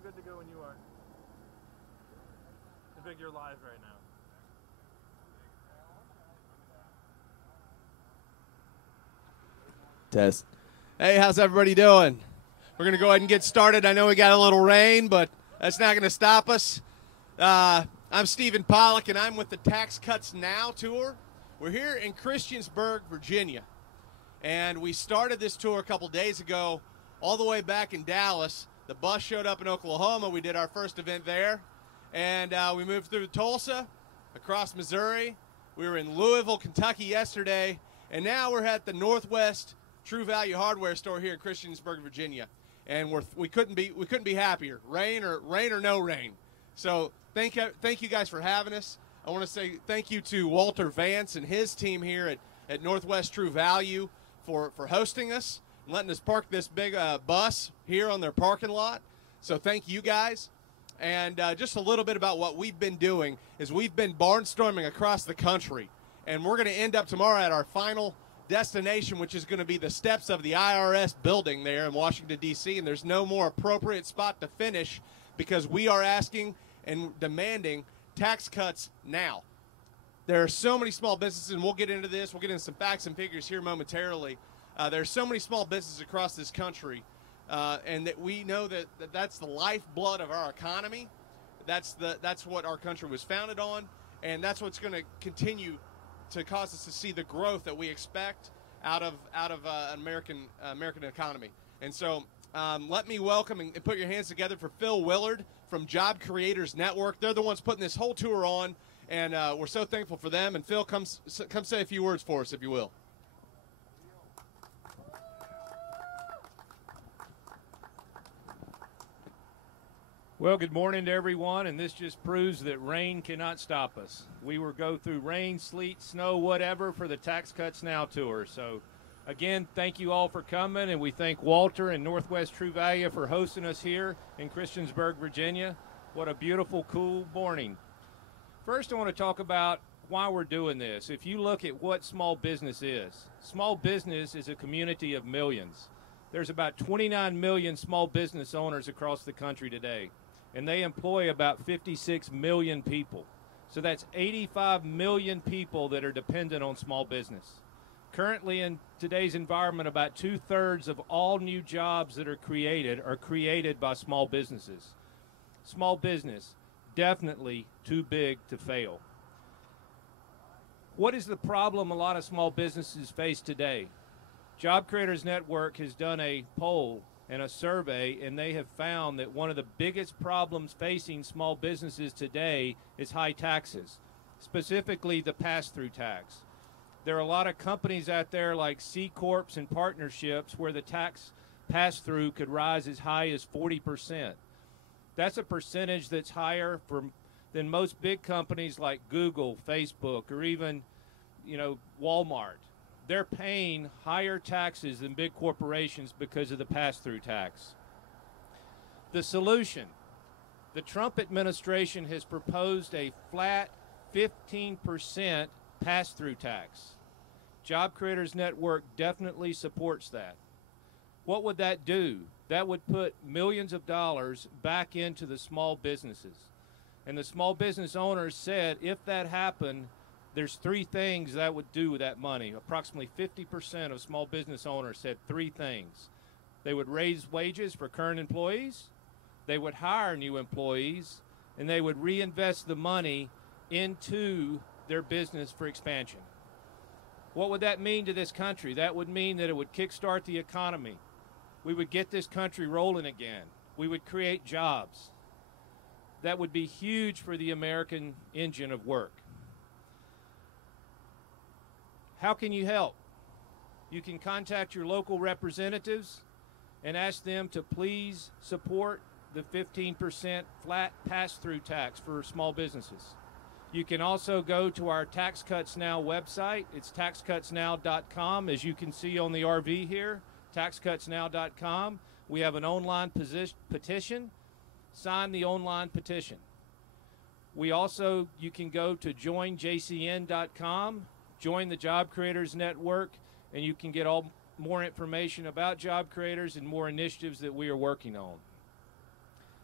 I'm good to go when you are. I think you're live right now. Test. Hey, how's everybody doing? We're going to go ahead and get started. I know we got a little rain, but that's not going to stop us. I'm Stephen Pollock, and I'm with the Tax Cuts Now tour. We're here in Christiansburg, Virginia, and we started this tour a couple days ago all the way back in Dallas. The bus showed up in Oklahoma. We did our first event there, and we moved through Tulsa, across Missouri. We were in Louisville, Kentucky yesterday, and now we're at the Northwest True Value Hardware store here in Christiansburg, Virginia, and we couldn't be happier. Rain or no rain. So thank you guys for having us. I want to say thank you to Walter Vance and his team here at Northwest True Value for hosting us and letting us park this big bus here on their parking lot. So thank you guys. And just a little bit about what we've been doing is we've been barnstorming across the country, and we're going to end up tomorrow at our final destination, which is going to be the steps of the IRS building there in Washington, D.C., and there's no more appropriate spot to finish because we are asking and demanding tax cuts now. There are so many small businesses, and we'll get into this. We'll get into some facts and figures here momentarily. There are so many small businesses across this country, and that we know that's the lifeblood of our economy. That's what our country was founded on, and that's what's going to continue to cause us to see the growth that we expect out of American economy. And so let me welcome and put your hands together for Phil Willard from Job Creators Network. They're the ones putting this whole tour on, and we're so thankful for them. And Phil, come say a few words for us, if you will. Well, good morning to everyone, and this just proves that rain cannot stop us. We will go through rain, sleet, snow, whatever for the Tax Cuts Now tour. So, again, thank you all for coming, and we thank Walter and Northwest True Value for hosting us here in Christiansburg, Virginia. What a beautiful, cool morning. First, I want to talk about why we're doing this. If you look at what small business is a community of millions. There's about 29 million small business owners across the country today, and they employ about 56 million people. So that's 85 million people that are dependent on small business. Currently, in today's environment, about 2/3 of all new jobs that are created by small businesses. Small business, definitely too big to fail. What is the problem a lot of small businesses face today? Job Creators Network has done a poll and a survey, and they have found that one of the biggest problems facing small businesses today is high taxes, specifically the pass-through tax. There are a lot of companies out there like C Corps and partnerships where the tax pass-through could rise as high as 40%. That's a percentage that's higher than most big companies like Google, Facebook, or even, Walmart. They're paying higher taxes than big corporations because of the pass-through tax. The solution: the Trump administration has proposed a flat 15% pass-through tax. Job Creators Network definitely supports that. What would that do? That would put millions of dollars back into the small businesses. And the small business owners said if that happened, there's three things that would do with that money. Approximately 50% of small business owners said three things. They would raise wages for current employees, they would hire new employees, and they would reinvest the money into their business for expansion. What would that mean to this country? That would mean that it would kickstart the economy. We would get this country rolling again. We would create jobs. That would be huge for the American engine of work. How can you help? You can contact your local representatives and ask them to please support the 15% flat pass-through tax for small businesses. You can also go to our Tax Cuts Now website. It's taxcutsnow.com, as you can see on the RV here, taxcutsnow.com. We have an online petition. Sign the online petition. You can go to joinjcn.com. Join the Job Creators Network, and you can get more information about Job Creators and more initiatives that we are working on.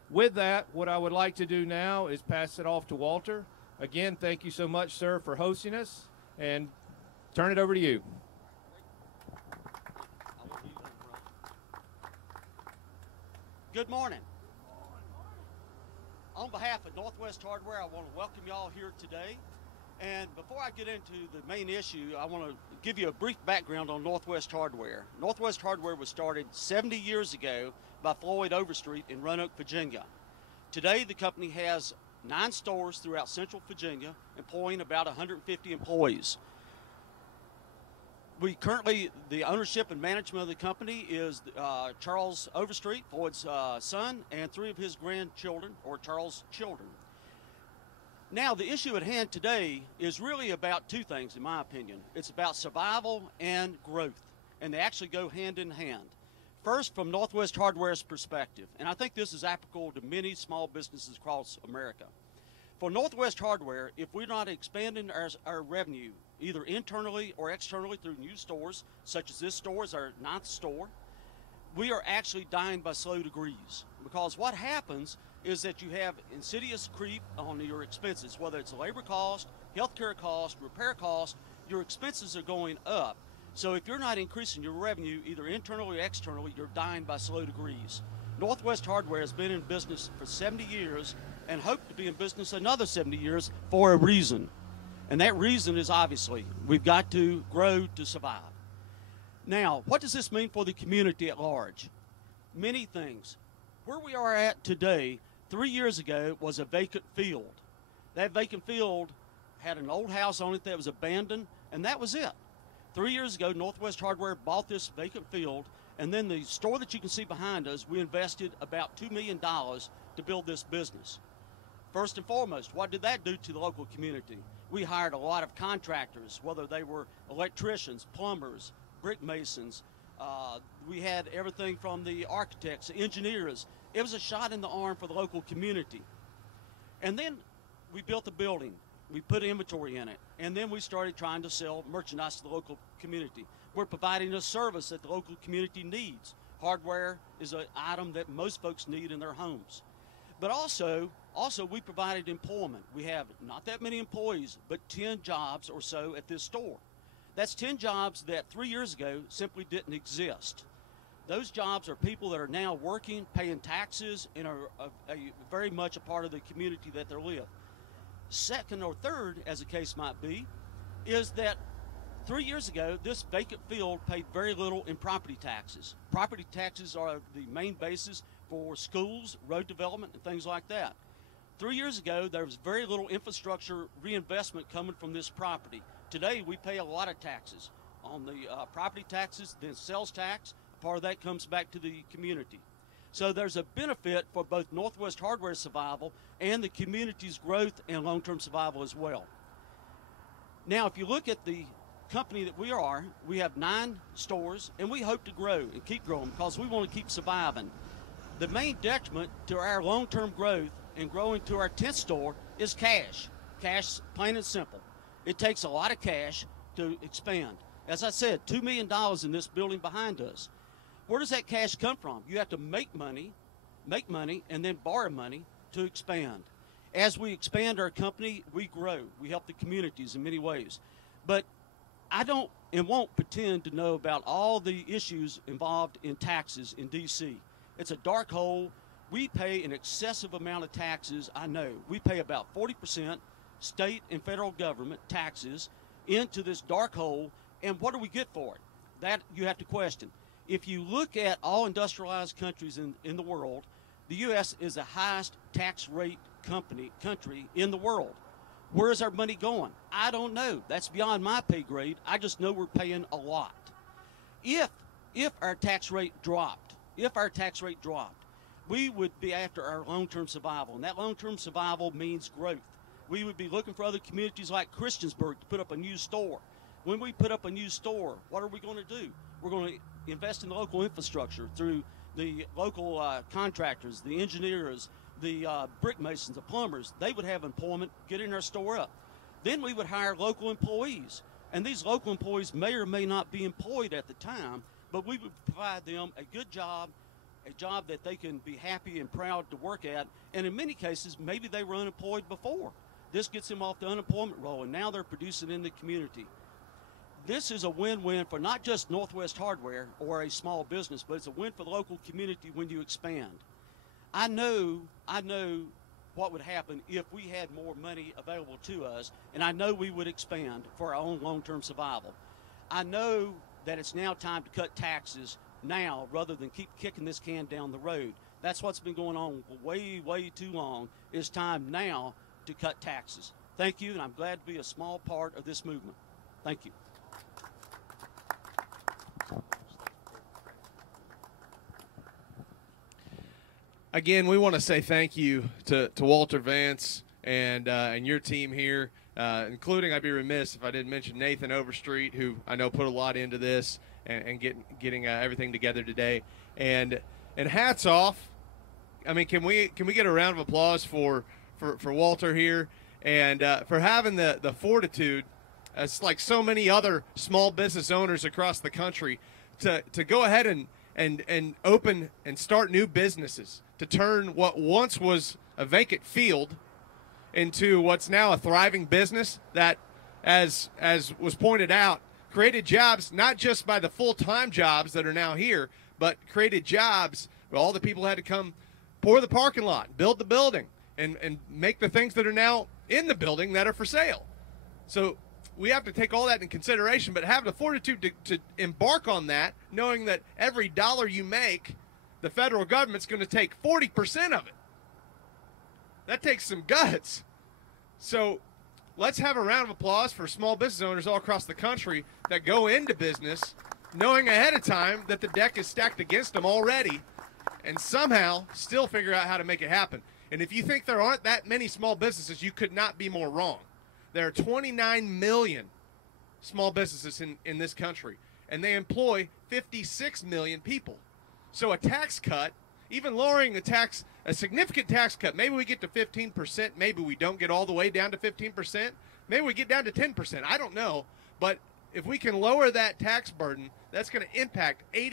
With that, what I would like to do now is pass it off to Walter. Again, thank you so much, sir, for hosting us, and turn it over to you. Good morning. On behalf of Northwest Hardware, I want to welcome y'all here today. And before I get into the main issue, I want to give you a brief background on Northwest Hardware. Northwest Hardware was started 70 years ago by Floyd Overstreet in Roanoke, Virginia. Today, the company has 9 stores throughout central Virginia, employing about 150 employees. The ownership and management of the company is Charles Overstreet, Floyd's son, and 3 of his grandchildren, or Charles' children. Now, the issue at hand today is really about 2 things, in my opinion. It's about survival and growth, and they actually go hand in hand. First, from Northwest Hardware's perspective, and I think this is applicable to many small businesses across America. For Northwest Hardware, if we're not expanding our revenue, either internally or externally through new stores, such as this store is our 9th store, we are actually dying by slow degrees. Because what happens is that you have insidious creep on your expenses, whether it's labor cost, healthcare cost, repair cost, your expenses are going up. So if you're not increasing your revenue, either internally or externally, you're dying by slow degrees. Northwest Hardware has been in business for 70 years and hope to be in business another 70 years for a reason. And that reason is obviously we've got to grow to survive. Now, what does this mean for the community at large? Many things. Where we are at today, 3 years ago, was a vacant field. That vacant field had an old house on it that was abandoned, and that was it. 3 years ago, Northwest Hardware bought this vacant field, and then the store that you can see behind us, we invested about $2 million to build this business. First and foremost, what did that do to the local community? We hired a lot of contractors, whether they were electricians, plumbers, brick masons. We had everything from the architects, engineers. It was a shot in the arm for the local community. And then we built the building. We put inventory in it. And then we started trying to sell merchandise to the local community. We're providing a service that the local community needs. Hardware is an item that most folks need in their homes. But also we provided employment. We have not that many employees, but 10 jobs or so at this store. That's 10 jobs that 3 years ago simply didn't exist. Those jobs are people that are now working, paying taxes, and are very much a part of the community that they live. Second or third, as the case might be, is that 3 years ago, this vacant field paid very little in property taxes. Property taxes are the main basis for schools, road development, and things like that. 3 years ago, there was very little infrastructure reinvestment coming from this property. Today, we pay a lot of taxes on the property taxes, then sales tax. Part of that comes back to the community. So there's a benefit for both Northwest Hardware's survival and the community's growth and long-term survival as well. Now, if you look at the company that we are, we have 9 stores, and we hope to grow and keep growing because we want to keep surviving. The main detriment to our long-term growth and growing to our 10th store is cash. Cash, plain and simple. It takes a lot of cash to expand. As I said, $2 million in this building behind us. Where does that cash come from? You have to make money, and then borrow money to expand. As we expand our company, we grow. We help the communities in many ways. But I don't and won't pretend to know about all the issues involved in taxes in D.C. It's a dark hole. We pay an excessive amount of taxes, I know. We pay about 40% state and federal government taxes into this dark hole, and what do we get for it? That you have to question. If you look at all industrialized countries in the world, the U.S. is the highest tax rate country in the world. Where is our money going? I don't know. That's beyond my pay grade. I just know we're paying a lot. If our tax rate dropped, we would be after our long-term survival, and that long-term survival means growth. We would be looking for other communities like Christiansburg to put up a new store. When we put up a new store, what are we going to do? We're going to invest in the local infrastructure through the local contractors, the engineers, the brick masons, the plumbers. They would have employment, getting our store up. Then we would hire local employees, and these local employees may or may not be employed at the time, but we would provide them a good job a job that they can be happy and proud to work at. And in many cases, maybe they were unemployed before. This gets them off the unemployment roll, and now they're producing in the community. This is a win-win for not just Northwest Hardware or a small business, but it's a win for the local community when you expand. I know what would happen if we had more money available to us, and I know we would expand for our own long-term survival. I know that it's now time to cut taxes now rather than keep kicking this can down the road. That's what's been going on way, way too long. It's time now to cut taxes. Thank you, and I'm glad to be a small part of this movement. Thank you. Again, we want to say thank you to Walter Vance and your team here, including, I'd be remiss if I didn't mention Nathan Overstreet, who I know put a lot into this and getting everything together today. And hats off. I mean, can we get a round of applause for Walter here and for having the fortitude, as like so many other small business owners across the country, to go ahead and open and start new businesses, to turn what once was a vacant field into what's now a thriving business that, as was pointed out, created jobs not just by the full-time jobs that are now here, but created jobs where all the people had to come pour the parking lot, build the building, and make the things that are now in the building that are for sale. So we have to take all that in consideration, but have the fortitude to embark on that, knowing that every dollar you make, the federal government's going to take 40% of it. That takes some guts. So let's have a round of applause for small business owners all across the country that go into business knowing ahead of time that the deck is stacked against them already, and somehow still figure out how to make it happen. And if you think there aren't that many small businesses, you could not be more wrong. There are 29 million small businesses in this country, and they employ 56 million people. So a tax cut, even lowering the tax, a significant tax cut, maybe we get to 15%, maybe we don't get all the way down to 15%, maybe we get down to 10%, I don't know. But if we can lower that tax burden, that's going to impact 80